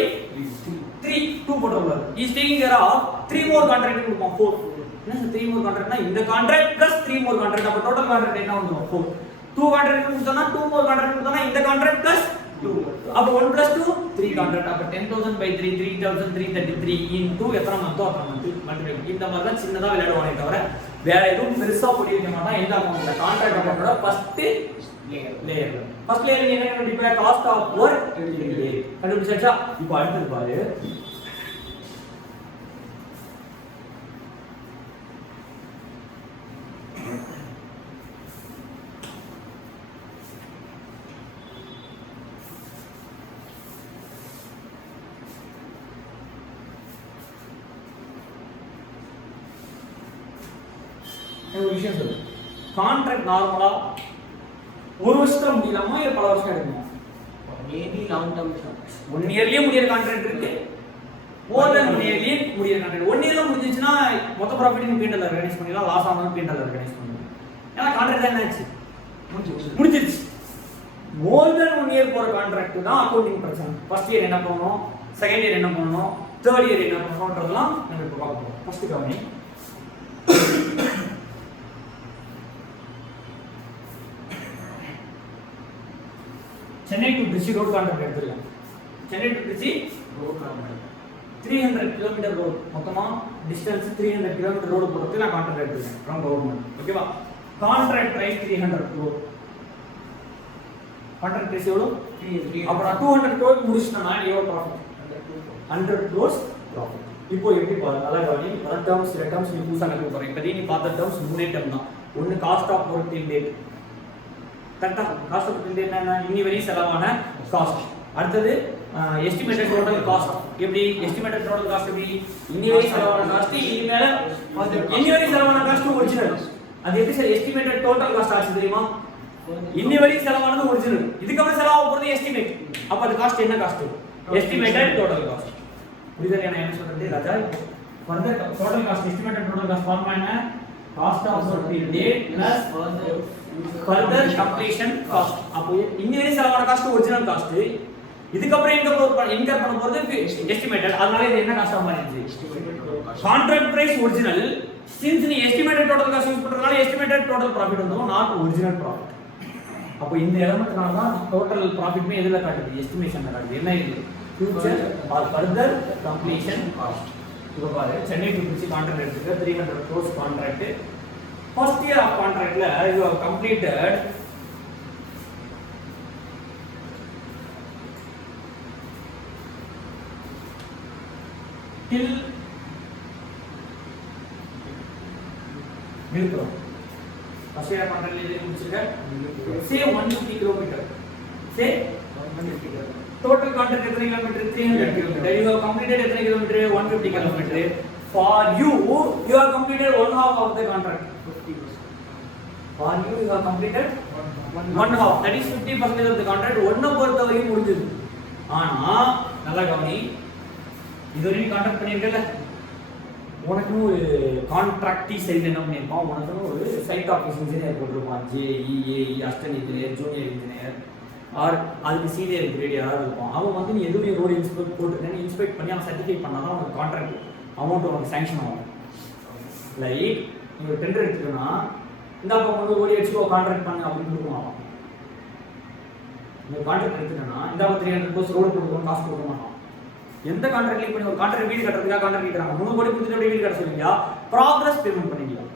3 2 போட்டுறோம். he is taking care of 3 more contract கொடுப்போம் 4. என்ன 3 more contract னா இந்த contract plus 3 more contract அப்ப total contract என்ன வந்துரும் 4. 2 contract கொடுத்தா 2 more contract கொடுத்தா இந்த contract plus 2. அப்ப 1 plus 2 3 contract அப்ப 10,000 by 3 3,333 into எத்தனை மந்தோ அத்தனை மந்த் மல்டிப்ளை இந்த மாதிரி தான் சின்னதா விளையாடுவானே தவிர வேற எதுவும் பெருசா பண்ணிருக்க மாட்டான். எந்த அமௌண்ட்ல கான்ட்ராக்ட் அமௌண்டோட ஃபர்ஸ்ட் லேயர் ஃபர்ஸ்ட் லேயர் என்ன கண்டுபிடிப்பா காஸ்ட் ஆஃப் வொர்க் கண்டுபிடிச்சாச்சா. இப்போ அடுத்து பாரு ஒரு விஷயம் சொல்லு. கான்ட்ராக்ட் நார்மலா ஒரு வருஷத்துல முடியலாமா இல்ல பல வருஷம் எடுக்குமா? Maybe long term contracts. 1 இயர்லயே முடியற கான்ட்ராக்ட் இருக்கு. மோர் தென் 1 இயர்லயே முடியற கான்ட்ராக்ட். 1 இயர்ல முடிஞ்சிச்சுனா மொத்த ப்ராஃபிட் P&L ரெகனைஸ் பண்ணிடலாம். லாஸ் ஆனாலும் P&L ரெகனைஸ் பண்ணலாம். ஏன்னா கான்ட்ராக்ட் என்ன ஆச்சு? முடிஞ்சிருச்சு. மோர் தென் 1 இயர் போற கான்ட்ராக்ட் தான் அக்கவுண்டிங் பிரச்சனை. ஃபர்ஸ்ட் இயர் என்ன பண்ணனும், செகண்ட் இயர் என்ன பண்ணனும், தேர்ட் இயர் என்ன பண்ணனும்ன்றதெல்லாம் நம்ம இப்ப பார்க்க போறோம். ஃபர்ஸ்ட் கவனி. Chennai to Trichy road contract எடுத்துக்கலாம். Chennai to Trichy Road contract. 300 kilometre road மொத்தமா டிஸ்டன்ஸ் 300 கிலோமீட்டர் ரோடு போறது நான் கான்ட்ராக்ட் எடுத்துக்கிறேன் ஃப்ரம் கவர்மெண்ட். ஓகேவா? Contract price 300 crore. Contract price எவ்வளவு? 300. அப்ப நான் 200 crore முடிச்சிட்டேன்னா எவ்வளவு ப்ராஃபிட்? 100 crores profit. இப்போ எப்படி பாருங்க நல்லா கவனி. அதான் டர்ம்ஸ் நீ புதுசா கண்டுக்க போறேன். இப்போதே நீ பார்த்த டர்ம்ஸ் மூணே டர்ம் தான். ஒன்னு cost of work till date. கரெக்ட்டா? காஸ்ட் ஆஃப் டில் டேட் என்ன? இன்னி வரை செலவான காஸ்ட். அடுத்தது எஸ்டிமேட்டட் டோட்டல் காஸ்ட். எப்படி எஸ்டிமேட்டட் டோட்டல் காஸ்ட்? எப்படி இன்னி வரை செலவான காஸ்ட் இன்னி மேல இன்னி வரை செலவான காஸ்ட் ஒரிஜினல். அது எப்படி சார் எஸ்டிமேட்டட் டோட்டல் காஸ்ட் ஆச்சு தெரியுமா? இன்னி வரை செலவானது ஒரிஜினல், இதுக்கு அப்புறம் செலவாக போறது எஸ்டிமேட். அப்ப அது காஸ்ட் என்ன காஸ்ட்? Estimated total cost. புரியுதா நான் என்ன சொல்றது ராஜா? Further total cost estimated total cost formula என்ன? Cost of work till date plus further completion cost. அப்போ இன்னி வரை செலவான காஸ்ட் ஒரிஜினல் காஸ்ட், இதுக்கு அப்புறம் இன்கர் பண்ண போறது எஸ்டிமேட்டட். அதனால இது என்ன காஸ்ட் மாறிடுச்சு? Contract price original. சின்ஸ் நீ எஸ்டிமேட்டட் டோட்டல் காஸ்ட் யூஸ் பண்றதால எஸ்டிமேட்டட் டோட்டல் ப்ராஃபிட் வந்துரும், நாட் ஒரிஜினல் ப்ராஃபிட். அப்போ இந்த எலிமெண்ட்னால தான் டோட்டல் ப்ராஃபிட்மே எதுல காட்டுது? எஸ்டிமேஷன்ல காட்டுது. என்ன இது? Future or further completion cost. இப்போ பாரு சென்னை டு திருச்சி கான்ட்ராக்ட் எடுத்துக்க 300 crores contract. First year of கான்ட்ராக்ட்ல you have completed till Villupuram. First year கான்ட்ராக்ட்ல இது முடிச்சிருக்க. Say 150 km. Say 150 km. total contract எத்தனை kilometre? 300 km. you have completed எத்தனை kilometre? 150 km. for you have completed one half of the contract. 50%. for you have completed one half, that is 50% of the contract. ஒண்ணு பொறுத்த வரைக்கும் முடிஞ்சது. ஆனா நல்லா கவனி, இதுவரைக்கும் கான்ட்ராக்ட் பண்ணிருக்கல, உனக்கு ஒரு கான்ட்ராக்டி சைடு என்ன பண்ணிருப்பான்? உனக்கு ஒரு சைட் ஆஃபீஸ் இன்ஜினியர் போட்டிருப்பான். JEA assistant engineer, junior engineer or அதுக்கு சீனியர் கிரேட் யாராவது இருப்பான். அவன் வந்து நீ எதுவும் ரோடு இன்ஸ்பெக்ட் போட்டுருக்கேன்னு இன்ஸ்பெக்ட் பண்ணி அவன் சர்டிஃபிகேட் பண்ணால் தான் உனக்கு கான்ட்ராக்ட் அமௌண்ட் உனக்கு சேங்ஷன் ஆகும். லைக் நீ ஒரு டெண்டர் எடுத்துக்கன்னா இந்த அப்போ வந்து ஓடி வச்சு கான்ட்ராக்ட் பண்ணு அப்படின்னு கொடுக்குவான். இந்த கான்ட்ராக்ட் எடுத்துக்கன்னா இந்த அப்போ 300 crores ரோடு கொடுக்கணும், காசு கொடுக்க மாட்டான். எந்த கான்ட்ராக்ட் பண்ணி ஒரு கான்ட்ராக்ட் வீடு கட்டுறதுக்காக கான்ட்ராக்ட் கேட்குறாங்க, 3 கோடி கொடுத்துட்டு வீடு கட்ட சொல்லுவீங்க, ப்ராக்ரஸ் பேமெண்ட் பண்ணிக்கலாம்.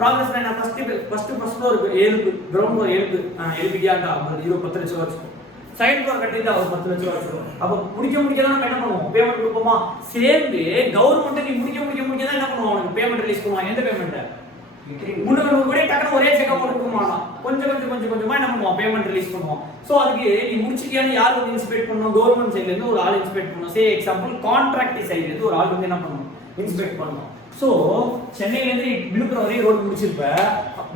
ப்ராக்ரஸ் நான் ஃபர்ஸ்ட் ஒரு ஏழுக்கு கிரவுண்ட் ஒரு ஏழுக்கு எல்பிடியா 20 லட்சம் வச்சுக்கோ. செகண்ட் ஃப்ளோர் கட்டிட்டு அவர் 10 லட்சம் ரூபாய் வச்சிருக்கோம். அப்ப முடிக்க தான் நம்ம என்ன பண்ணுவோம், பேமெண்ட் கொடுப்போமா? சேம் கவர்மெண்ட் நீ முடிக்க தான் என்ன பண்ணுவோம், அவனுக்கு பேமெண்ட் ரிலீஸ் பண்ணுவான். எந்த பேமெண்ட்? 300 கோடி டக்குனு ஒரே செக் அமௌண்ட் கொடுக்க மாட்டான். கொஞ்சமா என்ன பண்ணுவோம், பேமெண்ட் ரிலீஸ் பண்ணுவோம். சோ அதுக்கு நீ முடிச்சிட்டியான்னு யார் வந்து இன்ஸ்பெக்ட் பண்ணனும்? கவர்மெண்ட் சைடுல இருந்து ஒரு ஆள் இன்ஸ்பெக்ட் பண்ணனும். சே எக்ஸாம்பிள் கான்ட்ராக்ட் சைடுல இருந்து ஒரு ஆள் வந்து என்ன பண்ணனும், இன்ஸ்பெக்ட் பண்ணனும். சோ சென்னையில இருந்து விழுப்புரம் வரையும் ரோட் முடிச்சிருப்ப,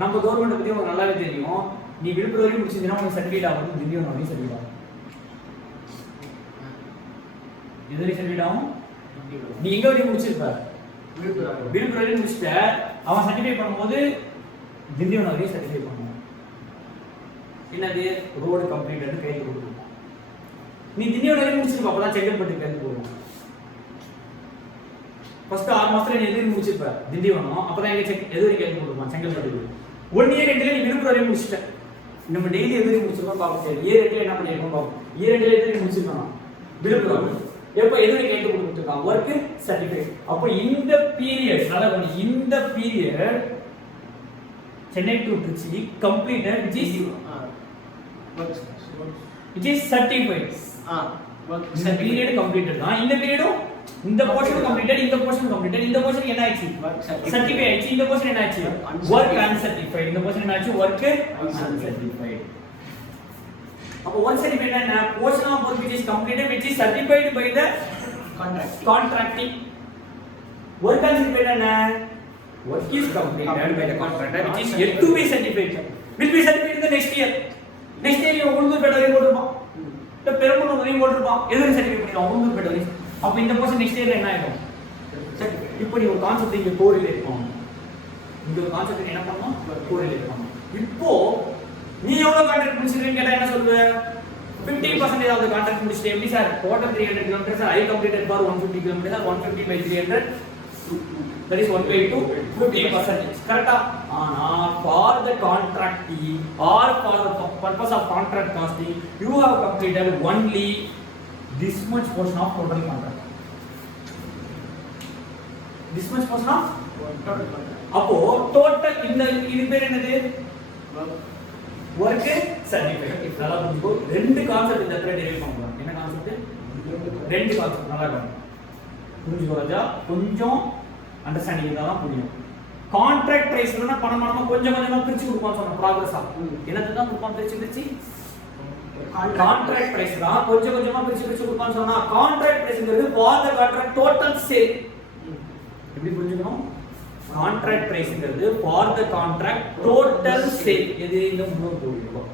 நம்ம கவர்மெண்ட் பத்தி உங்களுக்கு நல்லாவே தெரியும். நீ விழுப்புரம் வரையும் முடிச்சிருந்தீங்கன்னா உனக்கு சர்டிஃபிகேட் ஆகும், திண்டிவனம் வரையும் சர்டிஃபிகேட் ஆகும். எதுல சர்டிஃபிகேட் ஆகும்? நீ எங்க வரையும் முடிச்சிருப்ப? விழுப்புரம் வரையும் முடிச்சிட்ட, அவன் சர்டிஃபிகேட் பண்ணும்போது திண்டிவனம் வரையும் சர்டிஃபிகேட் பண்ணுவான். என்னது? ரோடு கம்ப்ளீட் கையில் கொடுக்கும். நீ திண்டிவனம் வரையும் முடிச்சிருப்ப, அப்பதான் செங்கல்பட்டு கையில் போடுவோம். ஃபர்ஸ்ட் 6 மாசத்துல நீ எது முடிச்சிருப்ப? திண்டிவனம். அப்பதான் எங்க எது வரைக்கும் கையில் போடுவான், செங்கல்பட்டு. 1 இயர் ரெண்டுல நீ விழுப்புரம் வரையும் முடிச்சிட்ட. நம்ம டெய்லி எது வரையும் முடிச்சிருக்கோம் பார்ப்போம். சரி, இயர் ரெண்டுல என்ன பண்ணிருக்கோம் பார்ப்போம். இயர் ரெண்டுல எது வரையும் முடிச்சிருக்கோம்? விழுப்புரம். எப்ப எது வரைக்கும் கையில் கொடுத்துருக்கான்? Work certificate. அப்ப இந்த பீரியட், நல்லா இந்த period Chennai to Trichy completed which is certified. இந்த பீரியட் கம்ப்ளீட்டட் தான். இந்த பீரியடும் இந்த போர்ஷன் கம்ப்ளீட்டட், இந்த போர்ஷன் கம்ப்ளீட்டட். இந்த போர்ஷன் என்ன ஆயிடுச்சு? சர்டிஃபை ஆயிடுச்சு. இந்த போர்ஷன் என்ன ஆயிடுச்சு? Work uncertified. இந்த போர்ஷன் என்ன ஆச்சு? Work uncertified. அப்ப ஒர்க் சர்டிஃபைட் என்ன? Portion of work which is completed which is certified by the contracting. Work certified என்ன? Work is completed by the contractor which is yet to be certified. Will be certified in the next year. Next year you உளுந்து பெடரி போட்டுருப்பான், இல்ல பெரும்பலூர் வரையும் போட்டுருப்பான். எதுவும் certificate பண்ணிடுவான், உளுந்து பெடரி. அப்ப இந்த portion next இயர்ல என்ன ஆயிடும்? இப்படி ஒரு கான்செப்ட் இங்க கோரிலேட் பண்ணணும். இந்த ஒரு கான்செப்ட் என்ன பண்ணணும்? கோரிலேட் பண்ணணும். இப்போ நீ எவ்வளவு கான்ட்ராக்ட் முடிச்சிருக்கீங்க கேட்டா என்ன சொல்லுவ? 50% ஆஃப் தி கான்ட்ராக்ட் முடிச்சிட்டே. எப்படி sir? Total 300 km sir, I completed for 150 km sir. 150 by 300 that is 1/2 50%. கரெக்ட்டா? ஆனா for the contracting or for the purpose of contract costing you have completed only this much portion of total contract. This much portion of total contract. அப்போ total இந்த இது பேர் என்னது? work certificate. நல்லா புரிஞ்சுக்கோ. ரெண்டு கான்செப்ட் இந்த இடத்துல டெரைவ் பண்ணலாம். என்ன கான்செப்ட்? ரெண்டு கான்செப்ட் நல்லா புரிஞ்சுக்கோ ராஜா. கொஞ்சம் அண்டர்ஸ்டாண்டிங் இருந்தா தான் புரியும். கான்ட்ராக்ட் பிரைஸ்னா பணமா கொஞ்சமா பிரிச்சு கொடுப்பான்னு சொன்ன ப்ராக்ரஸா. என்னது தான் கொடுப்பான் பிரிச்சு? கான்ட்ராக்ட் பிரைஸ் தான் கொஞ்சமா பிரிச்சு கொடுப்பான்னு சொன்னா. கான்ட்ராக்ட் பிரைஸ்ங்கிறது for the contract total sale. எப்படி புரிஞ்சுக்கணும்? கான்ட்ராக்ட் பிரைஸ்ங்கிறது for the contract total sale. எது? இந்த 300 கோடி.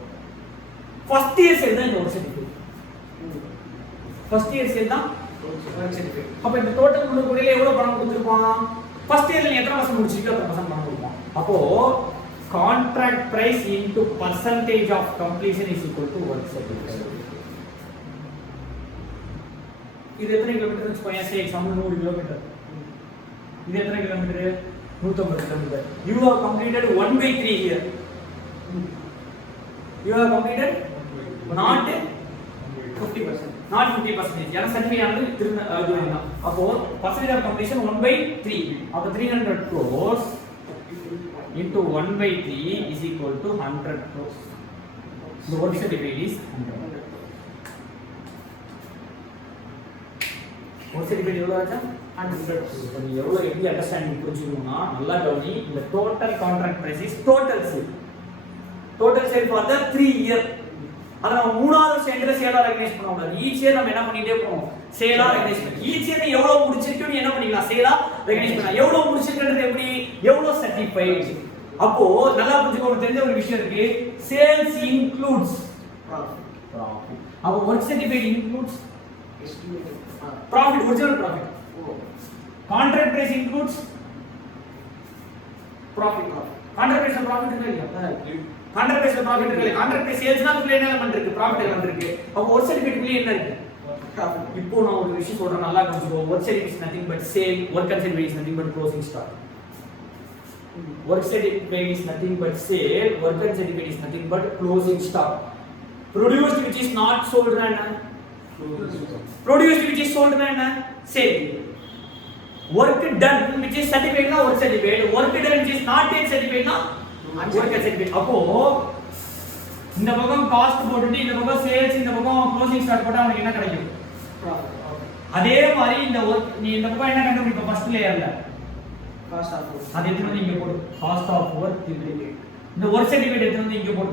ஃபர்ஸ்ட் இயர் சேல் தான் இந்த ஒரு சர்டிஃபிகேட். ஃபர்ஸ்ட் இயர் சேல் தான் சர்டிஃபிகேட். அப்ப இந்த டோட்டல் 300 கோடியில எவ்வளவு பணம் கொடுத்திருப்பான்? ஃபர்ஸ்ட் இயர்ல நீ எத்தனை பர்சன்ட் முடிச்சிருக்கோ அத்தனை பர்சன்ட் பணம் கொடுப்பான். அப்போ contract price into percentage of completion is equal to work certificate. இது எத்தனை கிலோமீட்டர் வெச்சுக்கோங்க. Say example 100 kilometre. இது எத்தனை kilometre? 150 kilometre. You have completed 1/3 here. You have completed not 50%. Not 50%. ஏன்னா சர்டிஃபிகேட் ஆனது திரும்ப அதுதான். அப்போ percentage of completion 1/3. அப்ப 300 crores into 1/3 is equal to 100 crores. The work certificate is 100. work certificate எவ்வளவு ஆச்சா? 100. நீ எவ்வளவு எப்படி அண்டர்ஸ்டாண்டிங் புரிஞ்சுக்கணும்னா நல்லா கவனி. இந்த total contract price is total sale. Total sale for the 3 year. அத நம்ம மூணாவது சென்டர்ல சேலா ரெகனைஸ் பண்ண கூடாது. ஈச் இயர் நம்ம என்ன பண்ணிட்டே போறோம்? சேலா ரெகனைஸ் பண்ணி. ஈச் இயர் நீ எவ்வளவு முடிச்சிருக்கோ நீ என்ன பண்ணிக்கலாம்? சேலா ரெகனைஸ் பண்ணலாம். எவ்வளவு முடிச்சிருக்கிறது எப்படி? எவ்வளவு சர்டிஃபைட். அப்போ நல்லா புரிஞ்சுக்கணும். தெரிஞ்ச ஒரு விஷயம் இருக்கு. Sales includes profit. அப்போ work certified includes profit, original profit. Contract price includes profit. Contract price profit இல்லையா? கான்ட்ராக்ட் பிரைஸ்ல ப்ராஃபிட் இருக்கு. கான்ட்ராக்ட் பிரைஸ் சேல்ஸ்னா அதுல என்ன எலிமெண்ட் இருக்கு? ப்ராஃபிட் எலிமெண்ட் இருக்கு. அப்ப ஒர்க் சர்டிஃபிகேட்ல என்ன இருக்கு? இப்போ நான் ஒரு விஷயம் சொல்றேன் நல்லா புரிஞ்சுக்கோ. Work certificate is nothing but sale. Work certificate is nothing but closing stock. Work certificate is nothing but sale. Work certificate is nothing but closing stock. produced which is not sold னா என்ன? produced which is sold னா என்ன? Sale. work done which is certified னா work certified. work done which is not yet certified னா work certified. அப்போ இந்த பக்கம் cost போட்டுட்டு இந்த பக்கம் சேல்ஸ் இந்த பக்கம் க்ளோசிங் ஸ்டாக் போட்டா உங்களுக்கு என்ன கிடைக்கும் ப்ராஃபிட். அதே மாதிரி இந்த நீ இந்த பக்கம் என்ன கண்டுபிடிப்ப ஃபர்ஸ்ட் லேயர்ல காஸ்ட் ஆஃப் குட்ஸ். அது எடுத்து வந்து இங்க போடு காஸ்ட் ஆஃப் ஒர்க் இந்த ஒர்க் சர்டிஃபிகேட் எடுத்து வந்து இங்க போடு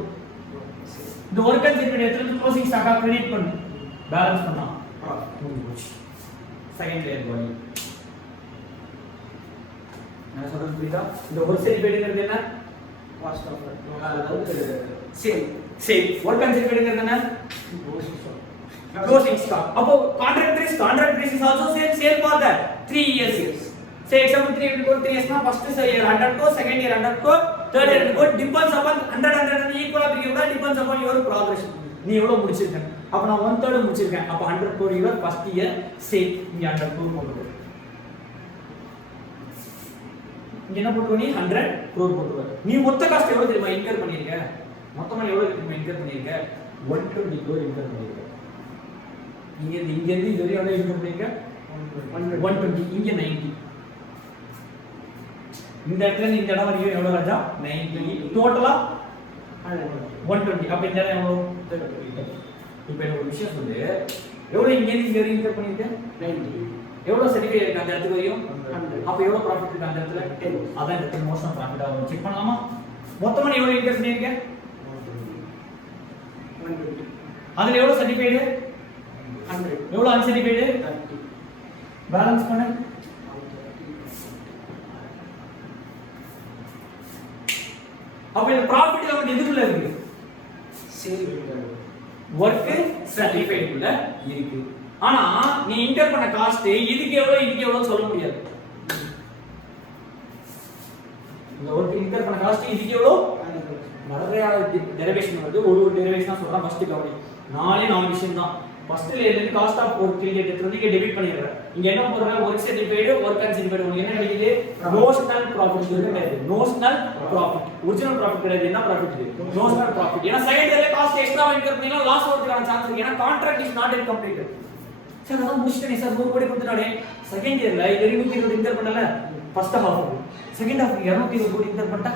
இந்த ஒர்க் சர்டிஃபிகேட் எடுத்து வந்து க்ளோசிங் ஸ்டாக்கா கிரெடிட் பண்ணு பேலன்ஸ் பண்ணா ப்ராஃபிட். செகண்ட் லேயர் பாடி நான் சொல்றது புரியுதா இந்த ஒர்க் சர்டிஃபிகேட்ங்கிறது என்ன காஸ்ட் ஆஃப் அதாவது சேல். சேல் ஒர்க் சர்டிஃபிகேட்ங்கிறது என்ன closing stock. அப்போ contract price is also sale for that 3 years. Say example 3 into 3 years na first year 100 crore, second year 100 crore, third year 100 crore, depends upon 100 equal ah depends upon your progression. நீ எவ்வளவு முடிச்சிருக்க அப்ப நான் 1/3 முடிச்சிருக்கேன் அப்ப 100 crore your first year sale இங்க 100 crore போடுங்க இங்க என்ன போடுவ நீ 100 crore போடுவ நீ மொத்த காஸ்ட் எவ்வளவு தெரியுமா இன்கர் பண்ணிருக்க மொத்தமா எவ்வளவு தெரியுமா இன்கர் பண்ணிருக்க 120 crore இன்கர் பண்ணிருக்க இங்க இருந்து இது வரையும் எவ்வளவு இன்கம் பண்ணிருக்க 120 இங்க 90 இந்த இடத்துல இருந்து இந்த இடம் வரையும் எவ்வளவு ராஜா 90 டோட்டலா 120 அப்ப இந்த இடம் எவ்வளவு இப்போ எனக்கு ஒரு விஷயம் சொல்லு எவ்வளவு இங்க இருந்து இங்க வரையும் இன்கம் பண்ணிருக்க 90 எவ்வளவு சர்டிஃபிகேட் இருக்கு அந்த இடத்துக்கு வரையும் 100 அப்ப எவ்வளவு ப்ராஃபிட் இருக்கு அந்த இடத்துல 10 அதான் இந்த மோஸ்ட் ப்ராஃபிட் ஆகும் செக் பண்ணலாமா மொத்தமா நீ எவ்வளவு இன்கம் பண்ணிருக்க 120 அதுல எவ்வளவு சர்டிஃபிகேட் 100 எவ்வளவு அன்சர்டிஃபிகேட் 30 பேலன்ஸ் பண்ணு அப்ப இந்த ப்ராஃபிட் நமக்கு எதுக்குள்ள இருக்கு சேல். வர்க் சர்டிஃபிகேட் குள்ள இருக்கு ஆனா நீ இன்டர் பண்ண காஸ்ட் இதுக்கு எவ்வளவு சொல்ல முடியாது இந்த வர்க் இன்டர் பண்ண காஸ்ட் இதுக்கு எவ்வளவு நிறைய டெரிவேஷன் வருது ஒரு டெரிவேஷனா சொல்றேன் ஃபர்ஸ்ட் கவனி நாலு விஷயம் தான் ஃபர்ஸ்ட் லேயர்ல காஸ்ட் ஆஃப் ஒர்க் எடுத்து வந்து இங்க டெபிட் பண்ணிடுறேன் இங்க என்ன போடுற work certificate work and certificate உங்களுக்கு என்ன கிடைக்குது நோஷனல் ப்ராஃபிட் கிடைக்குது நோஷனல் ப்ராஃபிட் ஒரிஜினல் ப்ராஃபிட் கிடையாது என்ன ப்ராஃபிட் இது நோஷனல் ப்ராஃபிட் ஏன்னா செகண்ட் இயர்ல காஸ்ட் எக்ஸ்ட்ரா இன்கர் பண்ணீங்க லாஸ் வரதுக்கான சான்ஸ் இருக்கு ஏன்னா contract is not completed sir அதான் முடிச்சிட்டேன் சார் 100 கோடி கொடுத்துட்டானே செகண்ட் இயர்ல 220 இன்கர் பண்ணல ஃபர்ஸ்ட் ஹாஃப் செகண்ட் ஹாஃப் 220 கோடி இன்கர் பண்ணிட்டா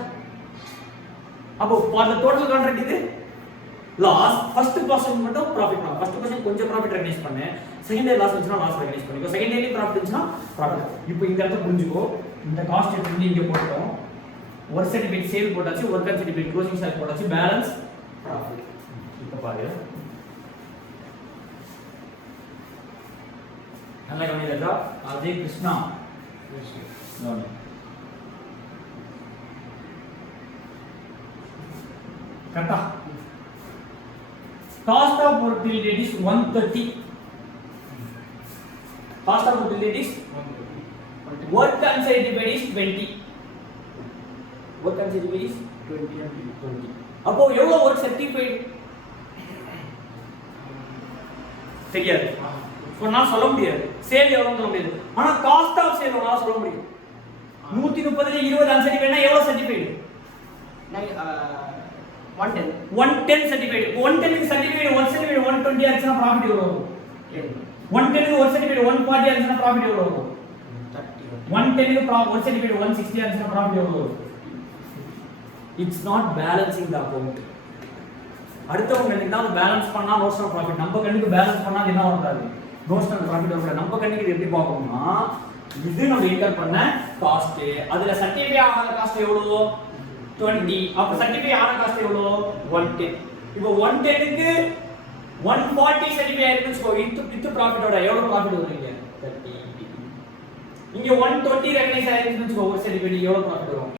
அப்போ ஃபார் தி டோட்டல் கான்ட்ராக்ட் இது லாஸ் ஃபர்ஸ்ட் பர்சன்ட் மட்டும் ப்ராஃபிட் பண்ணலாம் ஃபர்ஸ்ட் பர்சன்ட் கொஞ்சம் ப்ராஃபிட் ரெகனைஸ் பண்ணேன் செகண்ட் இயர் லாஸ் வந்துச்சுனா லாஸ் ரெகனைஸ் பண்ணிக்கோ செகண்ட் இயர்லி ப்ராஃபிட் வந்துச்சுனா ப்ராஃபிட் இப்போ இந்த இடத்துல புரிஞ்சுக்கோ இந்த காஸ்ட் எடுத்து இங்க போட்டோம் ஒர்க் சர்டிஃபிகேட் சேல் போட்டாச்சு ஒர்க் சர்டிஃபிகேட் க்ளோசிங் ஸ்டாக் போட்டாச்சு பேலன்ஸ் ப்ராஃபிட் இப்போ பாரு நல்ல கவனிங்க அதே கிருஷ்ணா கவனி கரெக்டா cost of work till date is 130 cost of work till date is 130 work and certificate is 20 work and certificate is 20 அப்போ எவ்வளவு work certificate தெரியாது சொன்னா சொல்ல முடியாது சேல் எவ்வளவு சொல்ல முடியாது ஆனா காஸ்ட் ஆஃப் சேல் எவ்வளவு சொல்ல முடியும் 130 ல 20 அன்சர்டிஃபிகேட்னா எவ்வளவு சர்டிஃபிகேட் 110 certificate 110 க்கு certificate 1 certificate 120 ஆச்சுனா profit எவ்வளவு வரும் 110 க்கு 1 certificate 140 ஆச்சுனா profit எவ்வளவு வரும் 30 110 க்கு 1 certificate 160 ஆச்சுனா profit எவ்வளவு வரும் it's not balancing the account அடுத்தவங்க கண்ணுக்கு தான் பேலன்ஸ் பண்ணா நோஷனல் ப்ராஃபிட் நம்ம கண்ணுக்கு பேலன்ஸ் பண்ணா என்ன வராது நோஷனல் ப்ராஃபிட் வரல நம்ம கண்ணுக்கு எப்படி பார்க்கணும்னா இது நம்ம இன்கர் பண்ண காஸ்ட் அதுல சர்டிஃபிகேட் ஆகாத காஸ்ட் எவ்வளவு 20 அப்ப சர்டிஃபிகேட் ஆன காஸ்ட் எவ்வளவு 110 இப்போ 110 க்கு 140 சர்டிஃபிகேட் இருக்குன்னு வித் ப்ராஃபிட்டோட எவ்வளவு ப்ராஃபிட் வருவீங்க 30 இங்க 120 ரெகனைஸ் ஆயிருக்குன்னு வெச்சுக்கோ ஒரு சர்டிஃபிகேட் எவ்வளவு ப்ராஃபிட் வரும்